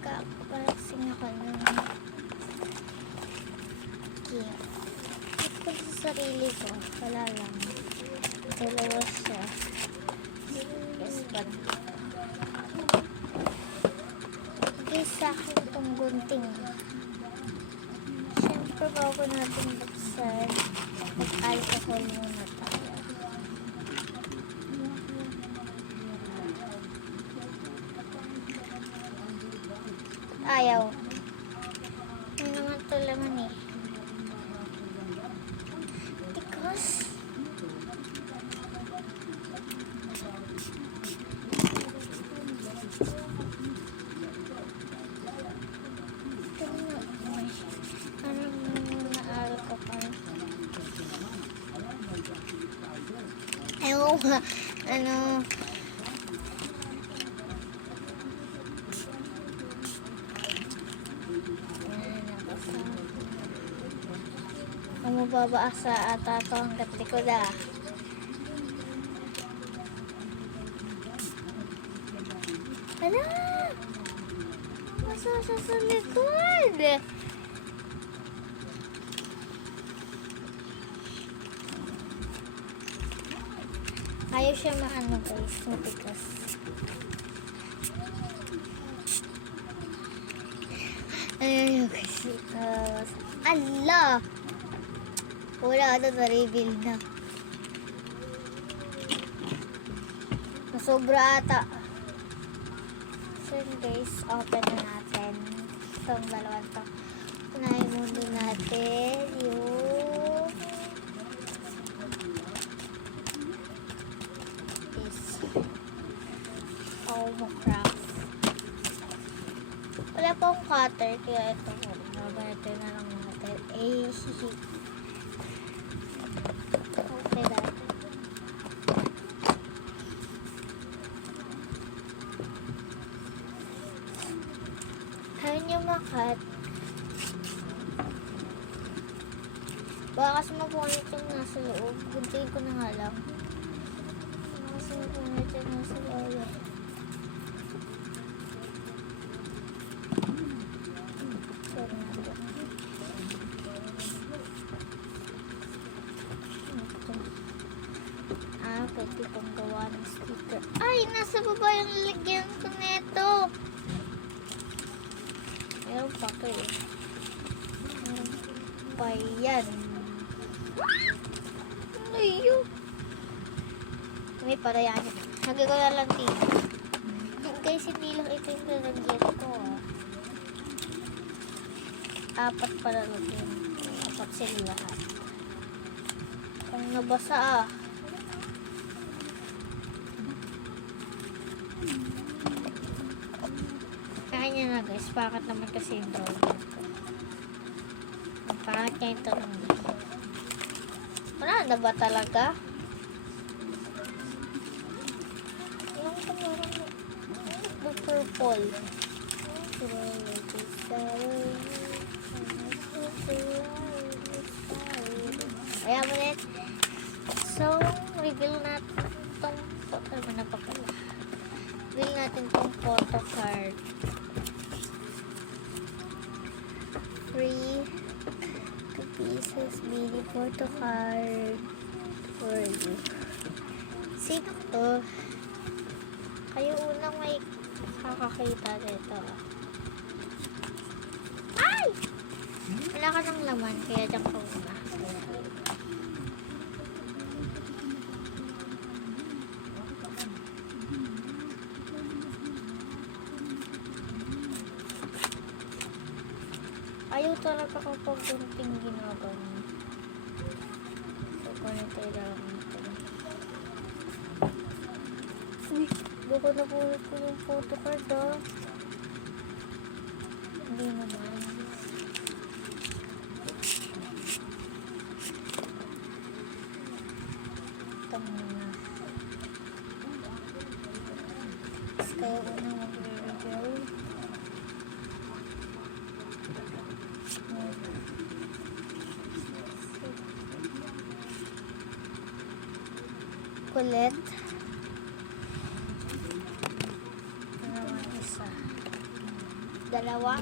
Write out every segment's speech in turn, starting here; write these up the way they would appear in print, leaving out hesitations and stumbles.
Nag-unboxing ako ng gift. Gift ko sa sarili ko. Wala lang. Dalawa siya. Yes, but okay, sa akin itong gunting. Siyempre, bago natin buksan, mag-alcohol muna tayo. Ayaw. Ano naman ito laman eh. Tikos. Ano mababa sa ata ito hanggat likod ah. Hala! Masasa sa likod! Ayaw siya maano guys, matikas. Ayaw guys. Allah! Wala na, na-reveal na. Nasobra ata. So guys, open na natin. Itong dalawang to. Unahin muna natin yung craft. Wala pa akong cutter, kaya ito ko. Nabalito na lang natin. Okay, dati. Kaya nyo makat. Baka kasi mapunit yung nasa loob. Guntingin ko na nga lang. Kasi mapunit yung nasa loob. Pwede pang gawa ng sticker. Ay, nasa baba yung lalagyan ko neto. Meron pa kayo. Meron pa yan. Ano yun? May para yan. Nagagawa na lang dito. Guys, hindi lang ito yung lalagyan ko ah. 4 para lagyan. 4 sila lahat. Kung nabasa ah. Kaya niya na guys, bakit naman kasi yung drawing ko. Ang pangit niya yung tanong niya. Wala na ba talaga? Yung kumarang the purple. Ayan mo ulit. So, reveal natin itong reveal natin itong photo card. 3 pieces mini photo card for you. Sino to? Kayo unang may kakakita dito. Ay! Wala ka ng laman, kaya dyan ka una. Ayaw talaga kapag gunting ginagawa. So, ganito lang natin. Uy, baka nabulit ko yung photo card ah. Hindi naman. Ito muna. Tapos kayo unang mag-review. Kulit. Ito naman isa. Dalawa.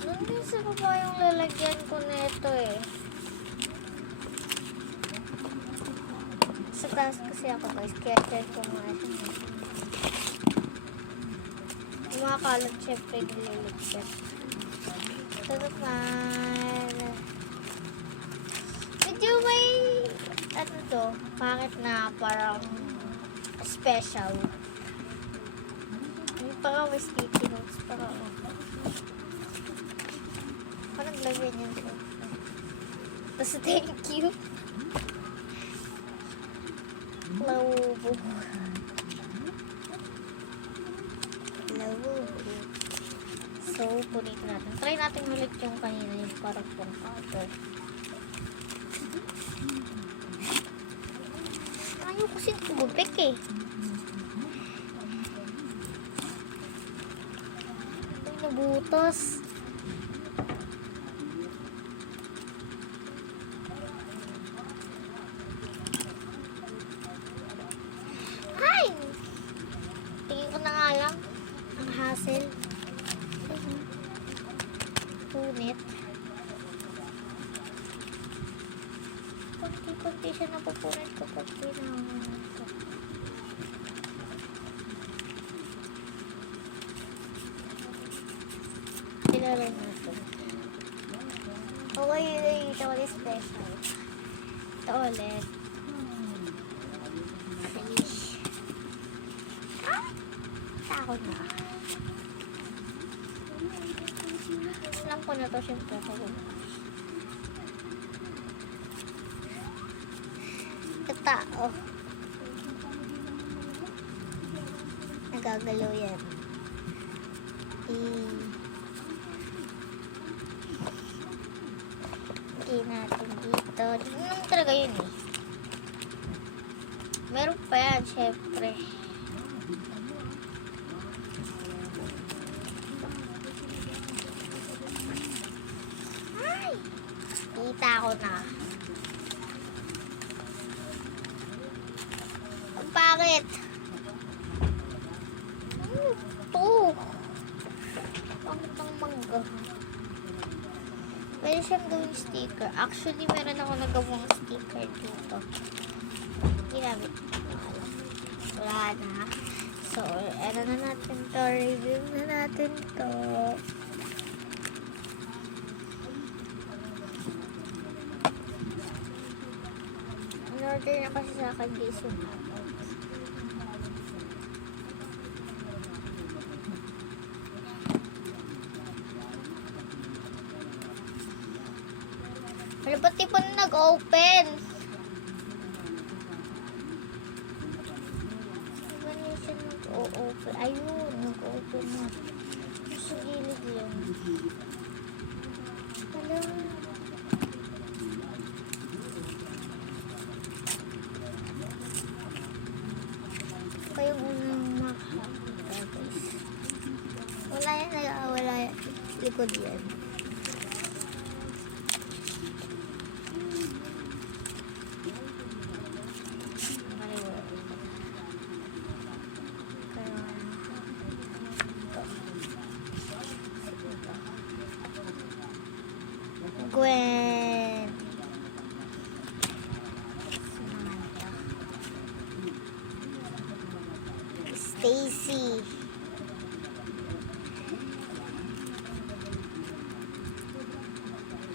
Nandun sa baba yung lalagyan ko nito eh. Sa taas kasi ako guys, kaya check ko nga siya. Yung mga kalat syempre nililigpit. Ito naman. Medyo may ano to, pangit na parang special. May parang may sticky notes parang parang lagyan yun dito. Tapos thank you. Laubo. So, punin natin. Try natin ulit yung kanina yung parang pong powder. Ayaw kasi tubig eh. Ay, nabutas. Ay! Tingin ko na nga lang ang hassle. Punit. Kunti-kunti siya napupunit kapag pinangan ito. Pinalay natin. Okay, ito ulit special. Ito ulit. Finish. Ah! Takot na. Alam ko na to siyempre. Tao. Nagagalaw yan. Hindi natin dito. Dito naman talaga yun eh. Meron pa yan, syempre. Ay! Kita ko na. Bakit? Ito. Bakit ang mangga? Pwede siyang gawing sticker. Actually, meron ako nagawang sticker dito. Ginamit ko. Wala na. So, ano na natin to. Review na natin to. In-order na kasi sa akin this yung ano ba tipo na nag-open? Diba niya siya nag-open? Ayun, nag-open na. Sa gilid lang. Hello. Pa yung unang makakita guys. Wala yan, wala yan. Likod yan. Gwen. Stacy.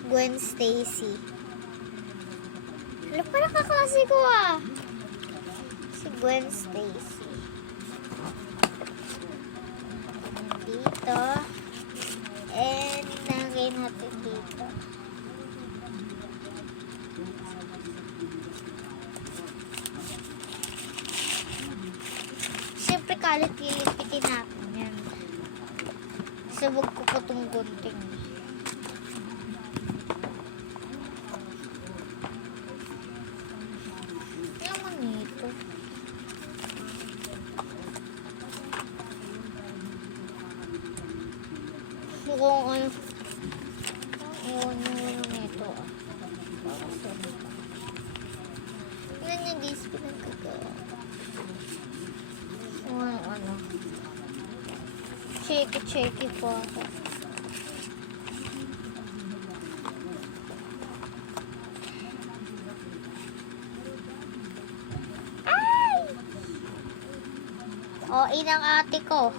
Gwen Stacy. Ano parang kaklase ko ah. Si Gwen Stacy. Dito. And nangay natin dito. Siyempre kalit-lilipitin natin yan. Sabog ko po itong gunting. Naman ito. Mukhang ano. Ewan yung nito ah. Yan yung guys pinagkagawa. ano. Shaky po ako. Ay! O, inang ate ko.